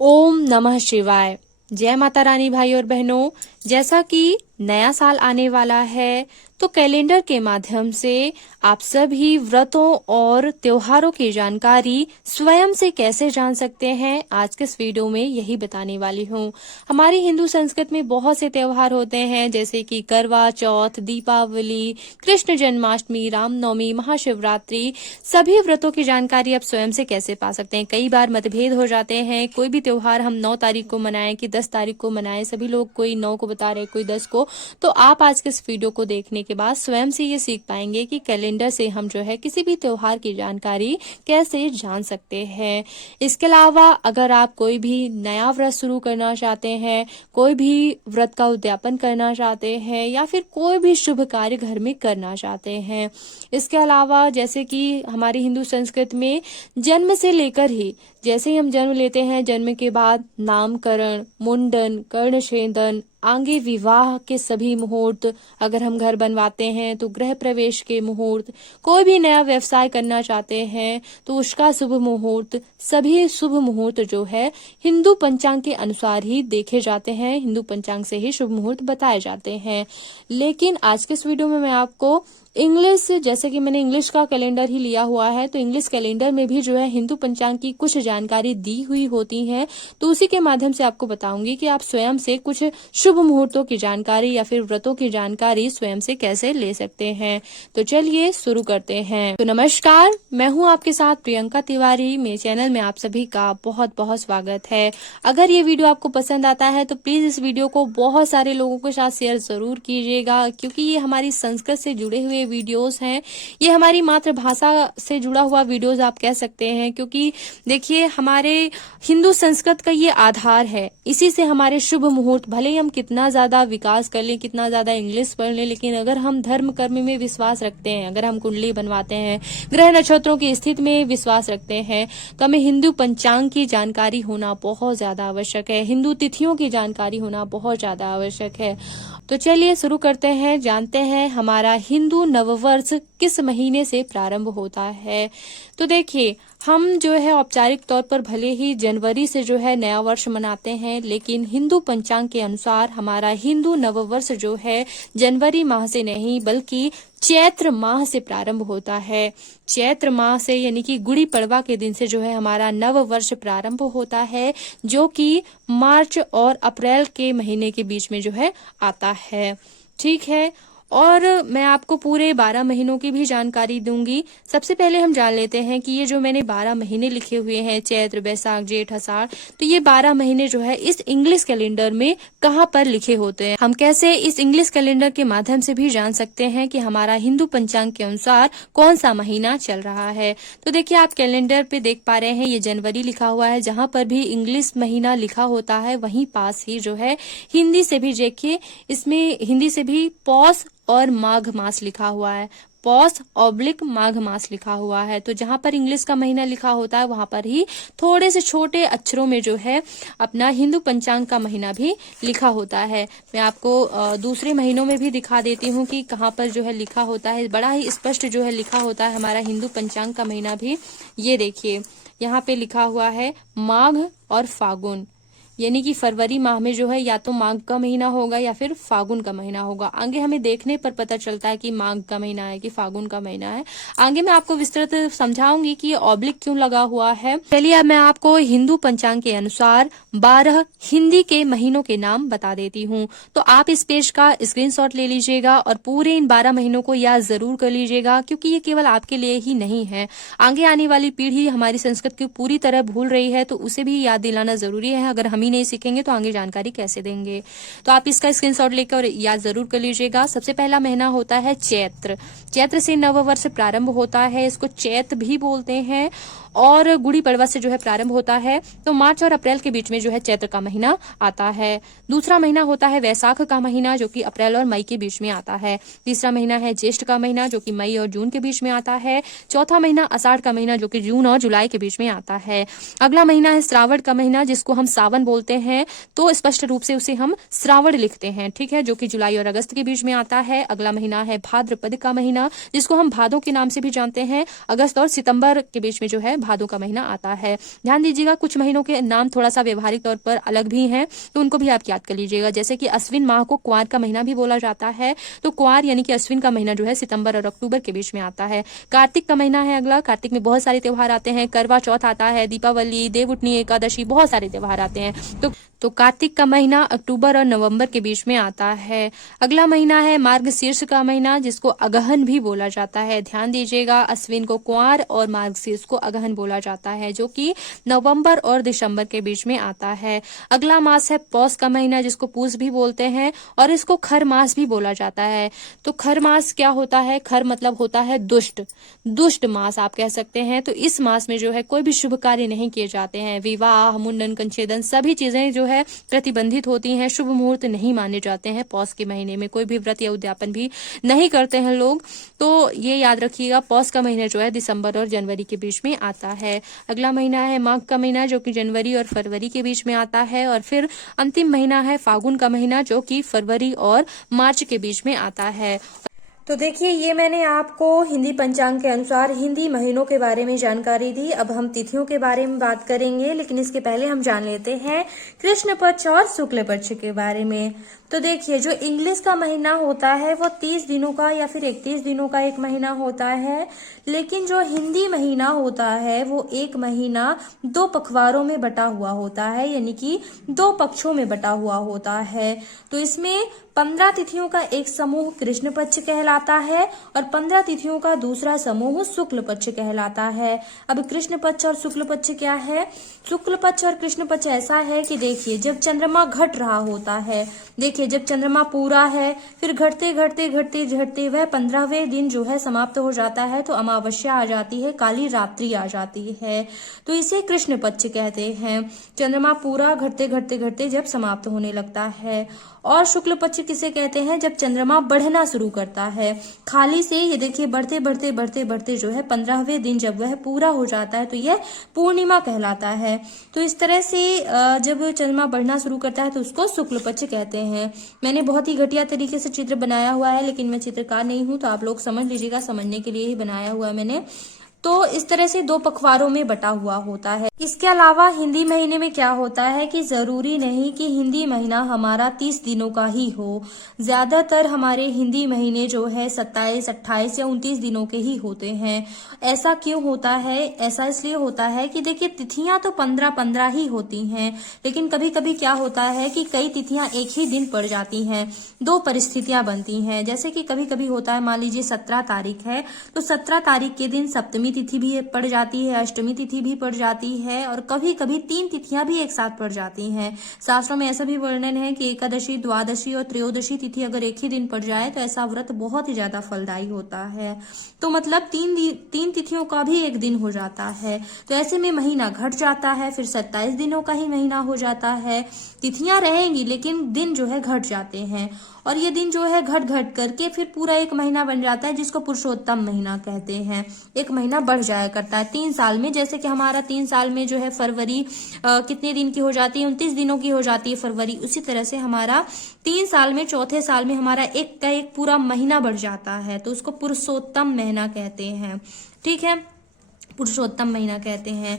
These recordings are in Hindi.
ओम नमः शिवाय। जय माता रानी भाई और बहनों। जैसा कि नया साल आने वाला है तो कैलेंडर के माध्यम से आप सभी व्रतों और त्योहारों की जानकारी स्वयं से कैसे जान सकते हैं, आज के इस वीडियो में यही बताने वाली हूँ। हमारी हिंदू संस्कृति में बहुत से त्योहार होते हैं, जैसे कि करवा चौथ, दीपावली, कृष्ण जन्माष्टमी, रामनवमी, महाशिवरात्रि। सभी व्रतों की जानकारी आप स्वयं से कैसे पा सकते हैं। कई बार मतभेद हो जाते हैं, कोई भी त्योहार हम 9 तारीख को मनाएं कि 10 तारीख को मनाएं, सभी लोग कोई 9 को बता रहे, कोई 10 को। तो आप आज के इस वीडियो को देखने के बाद स्वयं से ये सीख पाएंगे कि कैलेंडर से हम जो है किसी भी त्योहार की जानकारी कैसे जान सकते हैं। इसके अलावा अगर आप कोई भी नया व्रत शुरू करना चाहते हैं, कोई भी व्रत का उद्यापन करना चाहते हैं, या फिर कोई भी शुभ कार्य घर में करना चाहते हैं। इसके अलावा जैसे कि हमारी हिंदू संस्कृति में जन्म से लेकर ही, जैसे ही हम जन्म लेते हैं, जन्म के बाद नामकरण, मुंडन, कर्णछेदन, आगे विवाह के सभी मुहूर्त, अगर हम घर बनवाते हैं तो गृह प्रवेश के मुहूर्त, कोई भी नया व्यवसाय करना चाहते हैं तो उसका शुभ मुहूर्त, सभी शुभ मुहूर्त जो है हिंदू पंचांग के अनुसार ही देखे जाते हैं, हिंदू पंचांग से ही शुभ मुहूर्त बताए जाते हैं। लेकिन आज के इस वीडियो में मैं आपको इंग्लिश, जैसे कि मैंने इंग्लिश का कैलेंडर ही लिया हुआ है, तो इंग्लिश कैलेंडर में भी जो है हिंदू पंचांग की कुछ जानकारी दी हुई होती है, तो उसी के माध्यम से आपको बताऊंगी कि आप स्वयं से कुछ शुभ मुहूर्तों की जानकारी या फिर व्रतों की जानकारी स्वयं से कैसे ले सकते हैं। तो चलिए शुरू करते हैं। तो नमस्कार, मैं हूं आपके साथ प्रियंका तिवारी। मेरे चैनल में आप सभी का बहुत बहुत स्वागत है। अगर ये वीडियो आपको पसंद आता है तो प्लीज इस वीडियो को बहुत सारे लोगों के साथ शेयर जरूर कीजिएगा, क्योंकि ये हमारी संस्कृत से जुड़े हुए वीडियोस हैं, ये हमारी मातृभाषा से जुड़ा हुआ वीडियोस आप कह सकते हैं, क्योंकि देखिए हमारे हिंदू संस्कृत का ये आधार है। इसी से हमारे शुभ मुहूर्त, भले ही हम कितना ज्यादा विकास कर लें, कितना ज्यादा इंग्लिश पढ़ लें, लेकिन अगर हम धर्म कर्म में विश्वास रखते हैं, अगर हम कुंडली बनवाते हैं, ग्रह नक्षत्रों की स्थिति में विश्वास रखते हैं, तो हमें हिंदू पंचांग की जानकारी होना बहुत ज्यादा आवश्यक है, हिंदू तिथियों की जानकारी होना बहुत ज्यादा आवश्यक है। तो चलिए शुरू करते हैं, जानते हैं हमारा हिंदू नववर्ष किस महीने से प्रारंभ होता है। तो देखिए, हम जो है औपचारिक तौर पर भले ही जनवरी से जो है नया वर्ष मनाते हैं, लेकिन हिंदू पंचांग के अनुसार हमारा हिंदू नववर्ष जो है जनवरी माह से नहीं बल्कि चैत्र माह से प्रारंभ होता है। चैत्र माह से यानी कि गुड़ी पड़वा के दिन से जो है हमारा नव वर्ष प्रारंभ होता है, जो कि मार्च और अप्रैल के महीने के बीच में जो है आता है। ठीक है, और मैं आपको पूरे 12 महीनों की भी जानकारी दूंगी। सबसे पहले हम जान लेते हैं कि ये जो मैंने 12 महीने लिखे हुए हैं, चैत्र, बैसाख, जेठ, आषाढ़, तो ये 12 महीने जो है इस इंग्लिश कैलेंडर में कहाँ पर लिखे होते हैं। हम कैसे इस इंग्लिश कैलेंडर के माध्यम से भी जान सकते हैं कि हमारा हिंदू पंचांग के अनुसार कौन सा महीना चल रहा है। तो देखिए, आप कैलेंडर पे देख पा रहे हैं, ये जनवरी लिखा हुआ है। जहां पर भी इंग्लिश महीना लिखा होता है वहीं पास ही जो है हिंदी से भी देखिए, इसमें हिंदी से भी पौष और माघ मास लिखा हुआ है, पौष ऑब्लिक माघ मास लिखा हुआ है। तो जहां पर इंग्लिश का महीना लिखा होता है वहां पर ही थोड़े से छोटे अक्षरों में जो है अपना हिंदू पंचांग का महीना भी लिखा होता है। मैं आपको दूसरे महीनों में भी दिखा देती हूँ कि कहाँ पर जो है लिखा होता है, बड़ा ही स्पष्ट जो है लिखा होता है हमारा हिंदू पंचांग का महीना भी। ये देखिए, यहाँ पे लिखा हुआ है माघ और फागुन, यानी कि फरवरी माह में जो है या तो माघ का महीना होगा या फिर फागुन का महीना होगा। आगे हमें देखने पर पता चलता है कि माघ का महीना है कि फागुन का महीना है। आगे मैं आपको विस्तृत समझाऊंगी कि ये ऑब्लिक क्यों लगा हुआ है। चलिए अब मैं आपको हिंदू पंचांग के अनुसार 12 हिंदी के महीनों के नाम बता देती हूँ। तो आप इस पेज का स्क्रीनशॉट ले लीजिएगा और पूरे इन 12 महीनों को याद जरूर कर लीजिएगा, क्योंकि ये केवल आपके लिए ही नहीं है, आगे आने वाली पीढ़ी हमारी संस्कृति को पूरी तरह भूल रही है, तो उसे भी याद दिलाना जरूरी है। अगर हम नहीं सीखेंगे तो आगे जानकारी कैसे देंगे। तो आप इसका स्क्रीनशॉट लेकर याद जरूर कर लीजिएगा। सबसे पहला महीना होता है चैत्र। चैत्र से नव वर्ष प्रारंभ होता है, इसको चैत भी बोलते हैं, और गुड़ी पड़वा से जो है प्रारंभ होता है। तो मार्च और अप्रैल के बीच में जो है चैत्र का महीना आता है। दूसरा महीना होता है वैशाख का महीना, जो कि अप्रैल और मई के बीच में आता है। तीसरा महीना है ज्येष्ठ का महीना, जो कि मई और जून के बीच में आता है। चौथा महीना आषाढ़ का महीना, जो कि जून और जुलाई के बीच में आता है। अगला महीना है श्रावण का महीना, जिसको हम सावन बोलते हैं, तो स्पष्ट रूप से उसे हम श्रावण लिखते हैं, ठीक है, जो कि जुलाई और अगस्त के बीच में आता है। अगला महीना है भाद्रपद का महीना, जिसको हम भादों के नाम से भी जानते हैं। अगस्त और सितंबर के बीच में जो है भादों का महीना आता है। ध्यान दीजिएगा, कुछ महीनों के नाम थोड़ा सा व्यवहारिक तौर पर अलग भी हैं, तो उनको भी आप याद कर लीजिएगा। जैसे कि अश्विन माह को कुंवार का महीना भी बोला जाता है, तो कुंवार यानी कि अश्विन का महीना जो है सितंबर और अक्टूबर के बीच में आता है। कार्तिक का महीना है अगला। कार्तिक में बहुत सारे त्योहार आते हैं, करवा चौथ आता है, दीपावली, देवउठनी एकादशी, बहुत सारे त्योहार आते हैं। तो कार्तिक का महीना अक्टूबर और नवंबर के बीच में आता है। अगला महीना है मार्गशीर्ष का महीना, जिसको अगहन भी बोला जाता है। ध्यान दीजिएगा, अश्विन को कुंवार और मार्गशीर्ष को अगहन बोला जाता है, जो कि नवंबर और दिसंबर के बीच में आता है। अगला मास है पौष का महीना, जिसको पूस भी बोलते हैं, और इसको खर मास भी बोला जाता है। तो खर मास क्या होता है? खर मतलब होता है दुष्ट, दुष्ट मास आप कह सकते हैं। तो इस मास में जो है कोई भी शुभ कार्य नहीं किए जाते हैं। विवाह, मुंडन, कंछेदन सभी चीजें जो है प्रतिबंधित होती हैं। शुभ मुहूर्त नहीं माने जाते हैं। पौष के महीने में कोई भी व्रत या उद्यापन भी नहीं करते हैं लोग। तो ये याद रखिएगा, पौष का महीना जो है दिसंबर और जनवरी के बीच में आता है। अगला महीना है माघ का महीना, जो कि जनवरी और फरवरी के बीच में आता है। और फिर अंतिम महीना है फागुन का महीना, जो कि फरवरी और मार्च के बीच में आता है। तो देखिए, ये मैंने आपको हिंदी पंचांग के अनुसार हिंदी महीनों के बारे में जानकारी दी। अब हम तिथियों के बारे में बात करेंगे, लेकिन इसके पहले हम जान लेते हैं कृष्ण पक्ष और शुक्ल पक्ष के बारे में। तो देखिए, जो इंग्लिश का महीना होता है वो 30 दिनों का या फिर 31 दिनों का एक महीना होता है, लेकिन जो हिंदी महीना होता है वो एक महीना 2 पखवारों में बटा हुआ होता है, यानी कि 2 पक्षों में बटा हुआ होता है। तो इसमें 15 तिथियों का एक समूह कृष्ण पक्ष कहलाता है और 15 तिथियों का दूसरा समूह शुक्ल पक्ष कहलाता है। अब कृष्ण पक्ष और शुक्ल पक्ष क्या है? शुक्ल पक्ष और कृष्ण पक्ष ऐसा है कि देखिए, जब चंद्रमा घट रहा होता है, देखिए जब चंद्रमा पूरा है, फिर घटते घटते घटते घटते वह 15वें दिन जो है समाप्त हो जाता है, तो अमावस्या आ जाती है, काली रात्रि आ जाती है। तो इसे कृष्ण पक्ष कहते हैं। चंद्रमा पूरा घटते घटते घटते जब समाप्त होने लगता है। और शुक्ल पक्ष किसे कहते हैं? जब चंद्रमा बढ़ना शुरू करता है, खाली से ये देखिए बढ़ते बढ़ते बढ़ते बढ़ते जो है 15वें दिन जब वह पूरा हो जाता है, तो यह पूर्णिमा कहलाता है। तो इस तरह से जब चंद्रमा बढ़ना शुरू करता है तो उसको शुक्ल पक्ष कहते हैं। मैंने बहुत ही घटिया तरीके से चित्र बनाया हुआ है, लेकिन मैं चित्रकार नहीं हूं, तो आप लोग समझ लीजिएगा, समझने के लिए ही बनाया हुआ है मैंने। तो इस तरह से 2 पखवारों में बटा हुआ होता है। इसके अलावा हिंदी महीने में क्या होता है कि जरूरी नहीं कि हिंदी महीना हमारा 30 दिनों का ही हो। ज्यादातर हमारे हिंदी महीने जो है 27, 28 या 29 दिनों के ही होते हैं। ऐसा क्यों होता है? ऐसा इसलिए होता है कि देखिए, तिथियां तो 15-15 ही होती हैं, लेकिन कभी कभी क्या होता है कि कई तिथियां एक ही दिन पड़ जाती हैं। 2 परिस्थितियां बनती हैं। जैसे कि कभी कभी होता है, मान लीजिए 17 तारीख है, तो 17 तारीख के दिन सप्तमी तिथि भी पड़ जाती है, अष्टमी तिथि भी पड़ जाती है, और कभी कभी 3 तिथियां भी एक साथ पड़ जाती हैं। शास्त्रों में ऐसा भी वर्णन है कि एकादशी, द्वादशी और त्रयोदशी तिथि अगर एक ही दिन पड़ जाए तो ऐसा व्रत बहुत ही ज्यादा फलदायी होता है। तो मतलब 3 तिथियों का भी एक दिन हो जाता है। तो ऐसे में महीना घट जाता है, फिर 27 दिनों का ही महीना हो जाता है। तिथियां रहेंगी लेकिन दिन जो है घट जाते हैं, और ये दिन जो है घट घट करके फिर पूरा एक महीना बन जाता है, जिसको पुरुषोत्तम महीना कहते हैं। एक महीना बढ़ जाया करता है 3 साल में। जैसे कि हमारा 3 साल में जो है फरवरी कितने दिन की हो जाती है? 29 दिनों की हो जाती है फरवरी। उसी तरह से हमारा 3 साल में, चौथे साल में हमारा एक का एक पूरा महीना बढ़ जाता है, तो उसको पुरुषोत्तम महीना कहते हैं। ठीक है, पुरुषोत्तम महीना कहते हैं।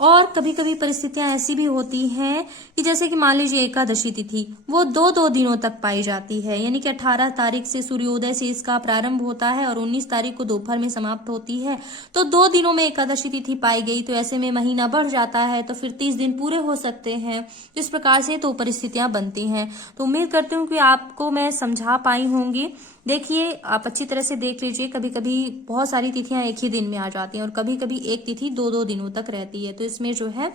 और कभी कभी परिस्थितियां ऐसी भी होती हैं कि जैसे कि मान लीजिए एकादशी तिथि वो 2 दिनों तक पाई जाती है, यानी कि 18 तारीख से सूर्योदय से इसका प्रारंभ होता है और 19 तारीख को दोपहर में समाप्त होती है। तो 2 दिनों में एकादशी तिथि पाई गई, तो ऐसे में महीना बढ़ जाता है, तो फिर 30 दिन पूरे हो सकते हैं। इस प्रकार से तो परिस्थितियां बनती हैं। तो उम्मीद करती हूँ कि आपको मैं समझा पाई होंगी। देखिए, आप अच्छी तरह से देख लीजिए, कभी कभी बहुत सारी तिथियां एक ही दिन में आ जाती हैं और कभी कभी एक तिथि 2-2 दिनों तक रहती है। तो इसमें जो है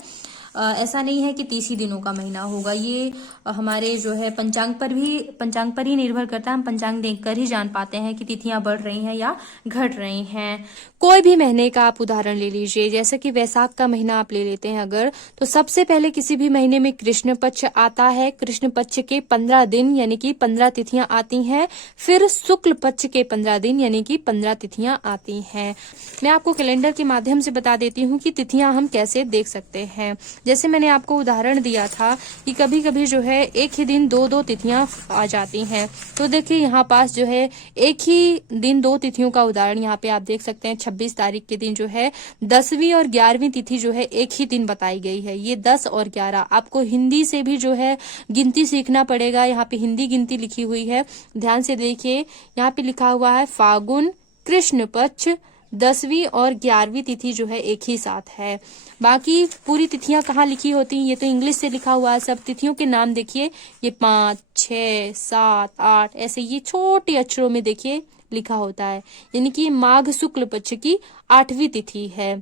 ऐसा नहीं है कि 30 ही दिनों का महीना होगा। ये हमारे जो है पंचांग पर ही निर्भर करता है। हम पंचांग देखकर ही जान पाते हैं कि तिथियां बढ़ रही हैं या घट रही हैं। कोई भी महीने का आप उदाहरण ले लीजिए, जैसे कि वैशाख का महीना आप ले लेते हैं अगर, तो सबसे पहले किसी भी महीने में कृष्ण पक्ष आता है। कृष्ण पक्ष के 15 दिन यानी कि 15 तिथियां आती हैं। फिर शुक्ल पक्ष के 15 दिन यानी कि 15 तिथियां आती हैं। मैं आपको कैलेंडर के माध्यम से बता देती हूँ कि तिथियां हम कैसे देख सकते हैं। जैसे मैंने आपको उदाहरण दिया था कि कभी कभी जो है एक ही दिन 2-2 तिथियां आ जाती हैं। तो देखिए यहाँ पास जो है एक ही दिन 2 तिथियों का उदाहरण यहाँ पे आप देख सकते हैं। 26 तारीख के दिन जो है 10वीं और 11वीं तिथि जो है एक ही दिन बताई गई है। ये 10 और 11 आपको हिंदी से भी जो है गिनती सीखना पड़ेगा। यहाँ पे हिंदी गिनती लिखी हुई है, ध्यान से देखिए। यहाँ पे लिखा हुआ है फागुन कृष्ण पक्ष 10वीं और 11वीं तिथि जो है एक ही साथ है। बाकी पूरी तिथियां कहाँ लिखी होती हैं, ये तो इंग्लिश से लिखा हुआ है। सब तिथियों के नाम देखिए, ये 5, 6, 7, 8 ऐसे ये छोटे अक्षरों में देखिए लिखा होता है। यानी कि माघ शुक्ल पक्ष की 8वीं तिथि है।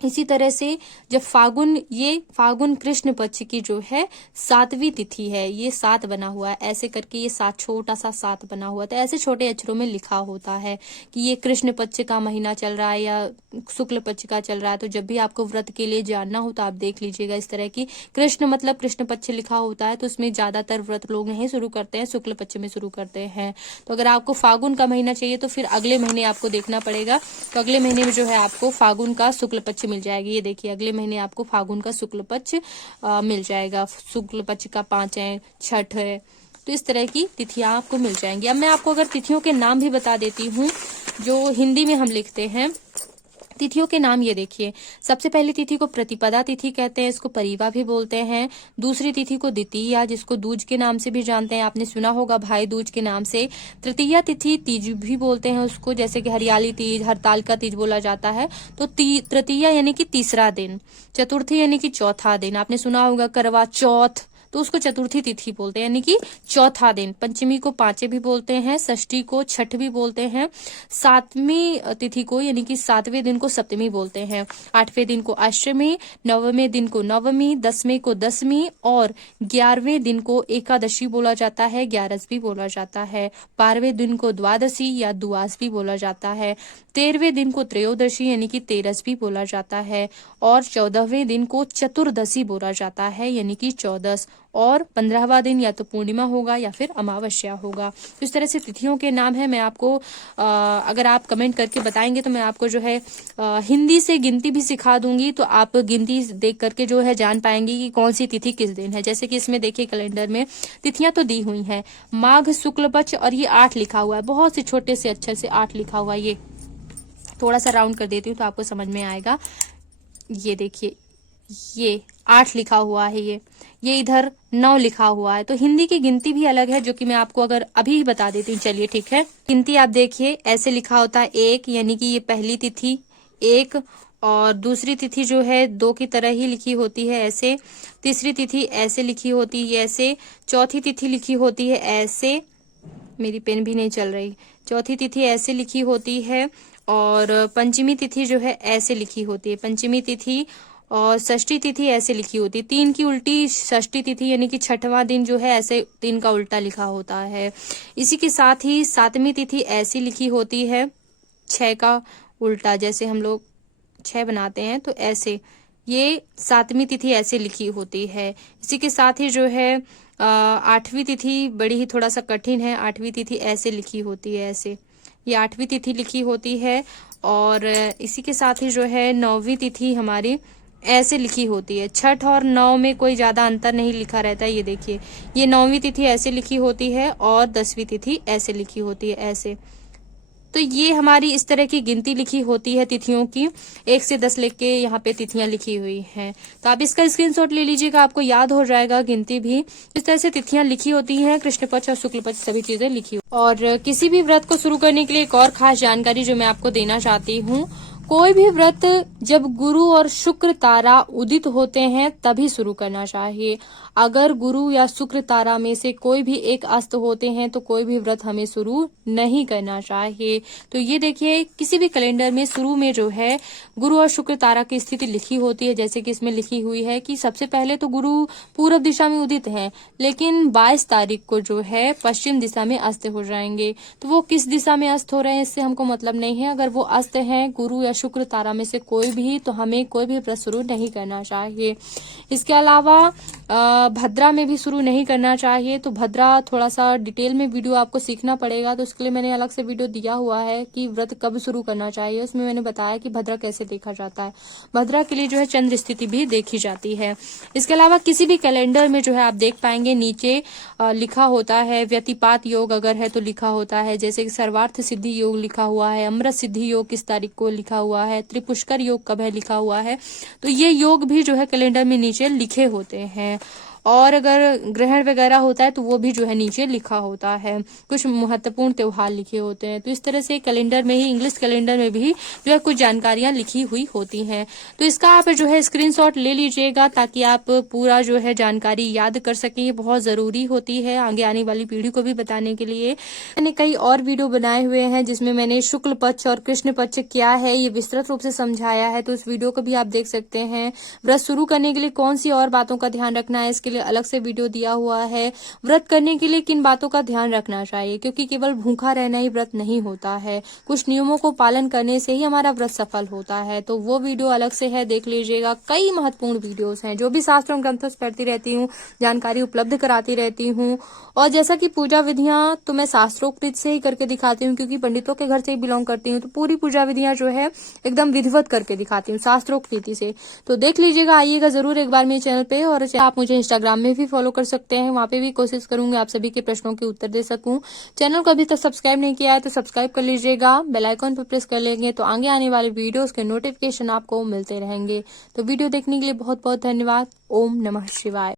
इसी तरह से जब फागुन कृष्ण पक्ष की जो है 7वीं तिथि है, ये 7 बना हुआ है, ऐसे करके ये 7 छोटा सा 7 बना हुआ है। तो ऐसे छोटे अक्षरों में लिखा होता है कि ये कृष्ण पक्ष का महीना चल रहा है या शुक्ल पक्ष का चल रहा है। तो जब भी आपको व्रत के लिए जानना हो तो आप देख लीजिएगा इस तरह की कृष्ण मतलब कृष्ण पक्ष लिखा होता है, तो उसमें ज्यादातर व्रत लोग नहीं शुरू करते हैं, शुक्ल पक्ष में शुरू करते हैं। तो अगर आपको फागुन का महीना चाहिए तो फिर अगले महीने आपको देखना पड़ेगा। तो अगले महीने में जो है आपको फागुन का शुक्ल पक्ष मिल जाएगी। ये देखिए अगले महीने आपको फागुन का शुक्ल पक्ष मिल जाएगा। शुक्ल पक्ष का 5 है, छठ है, तो इस तरह की तिथियां आपको मिल जाएंगी। अब मैं आपको अगर तिथियों के नाम भी बता देती हूँ जो हिंदी में हम लिखते हैं। तिथियों के नाम ये देखिए, सबसे पहली तिथि को प्रतिपदा तिथि कहते हैं, इसको परिवा भी बोलते हैं। दूसरी तिथि को द्वितीया, जिसको दूज के नाम से भी जानते हैं, आपने सुना होगा भाई दूज के नाम से। तृतीया तिथि तीज भी बोलते हैं उसको, जैसे कि हरियाली तीज, हड़ताल का तीज बोला जाता है। तो तृतीया यानी कि तीसरा दिन। चतुर्थी यानी कि चौथा दिन, आपने सुना होगा करवा चौथ, तो उसको चतुर्थी तिथि बोलते हैं यानी कि चौथा दिन। पंचमी को पांचे भी बोलते हैं, षष्ठी को छठ भी बोलते हैं, 7वीं तिथि को यानी कि 7वें दिन को सप्तमी बोलते हैं, 8वें दिन को अष्टमी, 9वें दिन को नवमी, 10वें को दसवीं और 11वें दिन को एकादशी बोला जाता है, 11 भी बोला जाता है। 12वें दिन को द्वादशी या दुआस भी बोला जाता है। 13वें दिन को त्रयोदशी यानी कि 13 भी बोला जाता है और 14वें दिन को चतुर्दशी बोला जाता है यानी कि 14 और 15वां दिन या तो पूर्णिमा होगा या फिर अमावस्या होगा। तो इस तरह से तिथियों के नाम है। मैं आपको अगर आप कमेंट करके बताएंगे तो मैं आपको जो है हिंदी से गिनती भी सिखा दूंगी, तो आप गिनती देख करके जो है जान पाएंगे कि कौन सी तिथि किस दिन है। जैसे कि इसमें देखिए कैलेंडर में तिथियां तो दी हुई हैं, माघ शुक्ल पक्ष और ये 8 लिखा हुआ है, बहुत से छोटे से अक्षर से 8 लिखा हुआ है। ये थोड़ा सा राउंड कर देती हूँ तो आपको समझ में आएगा। ये देखिए ये 8 लिखा हुआ है, ये इधर 9 लिखा हुआ है। तो हिंदी की गिनती भी अलग है जो कि मैं आपको अगर अभी ही बता देती हूँ। चलिए ठीक है, गिनती आप देखिए ऐसे लिखा होता है 1 यानी कि ये पहली तिथि 1, और दूसरी तिथि जो है 2 की तरह ही लिखी होती है ऐसे, तीसरी तिथि ऐसे लिखी होती है ऐसे, चौथी तिथि लिखी होती है ऐसे, मेरी पेन भी नहीं चल रही, चौथी तिथि ऐसे लिखी होती है और पंचमी तिथि जो है ऐसे लिखी होती है पंचमी तिथि, और षष्ठी तिथि ऐसे लिखी होती है। 3 की उल्टी षष्ठी तिथि यानी कि छठवां दिन जो है ऐसे 3 का उल्टा लिखा होता है। इसी के साथ ही 7वीं तिथि ऐसी लिखी होती है 6 का उल्टा, जैसे हम लोग 6 बनाते हैं तो ऐसे ये 7वीं तिथि ऐसे लिखी होती है। इसी के साथ ही जो है 8वीं तिथि बड़ी ही थोड़ा सा कठिन है, 8वीं तिथि ऐसे लिखी होती है ऐसे, ये 8वीं तिथि लिखी होती है। और इसी के साथ ही जो है 9वीं तिथि हमारी ऐसे लिखी होती है। छठ और 9 में कोई ज्यादा अंतर नहीं लिखा रहता है। ये देखिए ये 9वीं तिथि ऐसे लिखी होती है और 10वीं तिथि ऐसे लिखी होती है ऐसे। तो ये हमारी इस तरह की गिनती लिखी होती है तिथियों की, 1 से 10 लेके यहाँ पे तिथियां लिखी हुई हैं। तो आप इसका स्क्रीनशॉट ले लीजिएगा, आपको याद हो जाएगा गिनती भी। इस तरह से तिथियां लिखी होती हैं, कृष्ण पक्ष और शुक्ल पक्ष सभी चीजें लिखी। और किसी भी व्रत को शुरू करने के लिए एक और खास जानकारी जो मैं आपको देना चाहती हूँ, कोई भी व्रत जब गुरु और शुक्र तारा उदित होते हैं तभी शुरू करना चाहिए। अगर गुरु या शुक्र तारा में से कोई भी एक अस्त होते हैं तो कोई भी व्रत हमें शुरू नहीं करना चाहिए। तो ये देखिए किसी भी कैलेंडर में शुरू में जो है गुरु और शुक्र तारा की स्थिति लिखी होती है, जैसे कि इसमें लिखी हुई है कि सबसे पहले तो गुरु पूर्व दिशा में उदित है, लेकिन 22 तारीख को जो है पश्चिम दिशा में अस्त हो जाएंगे। तो वो किस दिशा में अस्त हो रहे हैं इससे हमको मतलब नहीं है। अगर वो अस्त है गुरु या शुक्र तारा में से कोई भी, तो हमें कोई भी व्रत शुरू नहीं करना चाहिए। इसके अलावा भद्रा में भी शुरू नहीं करना चाहिए। तो भद्रा थोड़ा सा डिटेल में वीडियो आपको सीखना पड़ेगा, तो उसके लिए मैंने अलग से वीडियो दिया हुआ है कि व्रत कब शुरू करना चाहिए। उसमें मैंने बताया कि भद्रा कैसे देखा जाता है। भद्रा के लिए जो है चंद्र स्थिति भी देखी जाती है। इसके अलावा किसी भी कैलेंडर में जो है आप देख पाएंगे नीचे लिखा होता है व्यतिपात योग अगर है तो लिखा होता है, जैसे कि सर्वार्थ सिद्धि योग लिखा हुआ है, अमृत सिद्धि योग किस तारीख को लिखा हुआ है, त्रिपुष्कर योग कब है लिखा हुआ है। तो ये योग भी जो है कैलेंडर में नीचे लिखे होते हैं। और अगर ग्रहण वगैरह होता है तो वो भी जो है नीचे लिखा होता है। कुछ महत्वपूर्ण त्योहार लिखे होते हैं। तो इस तरह से कैलेंडर में ही, इंग्लिश कैलेंडर में भी जो है कुछ जानकारियां लिखी हुई होती हैं। तो इसका आप जो है स्क्रीनशॉट ले लीजिएगा ताकि आप पूरा जो है जानकारी याद कर सकें। ये बहुत जरूरी होती है आगे आने वाली पीढ़ी को भी बताने के लिए। मैंने कई और वीडियो बनाए हुए हैं जिसमें मैंने शुक्ल पक्ष और कृष्ण पक्ष क्या है ये विस्तृत रूप से समझाया है, तो उस वीडियो को भी आप देख सकते हैं। व्रत शुरू करने के लिए कौन सी और बातों का ध्यान रखना है इसके लिए अलग से वीडियो दिया हुआ है। व्रत करने के लिए किन बातों का ध्यान रखना चाहिए, क्योंकि केवल भूखा रहना ही व्रत नहीं होता है, कुछ नियमों को पालन करने से ही हमारा व्रत सफल होता है। तो वो वीडियो अलग से है, देख लीजिएगा। कई महत्वपूर्ण वीडियोस हैं, जो भी शास्त्रों ग्रंथों से करती रहती हूँ, जानकारी उपलब्ध कराती रहती हूँ। और जैसा कि पूजा विधियां तो मैं शास्त्रोक्त रीत से ही करके दिखाती हूँ, क्योंकि पंडितों के घर से ही बिलोंग करती हूँ। तो पूरी पूजा विधियां जो है एकदम विधिवत करके दिखाती हूँ शास्त्रोक्त रीति से। तो देख लीजिएगा, आइएगा जरूर एक बार मेरे चैनल पे। और आप मुझे इंस्टाग्राम में भी फॉलो कर सकते हैं, वहां पे भी कोशिश करूंगी आप सभी के प्रश्नों के उत्तर दे सकूं। चैनल को अभी तक सब्सक्राइब नहीं किया है तो सब्सक्राइब कर लीजिएगा, बेल आइकन पर प्रेस कर लेंगे तो आगे आने वाले वीडियोस के नोटिफिकेशन आपको मिलते रहेंगे। तो वीडियो देखने के लिए बहुत बहुत धन्यवाद। ओम नमः शिवाय।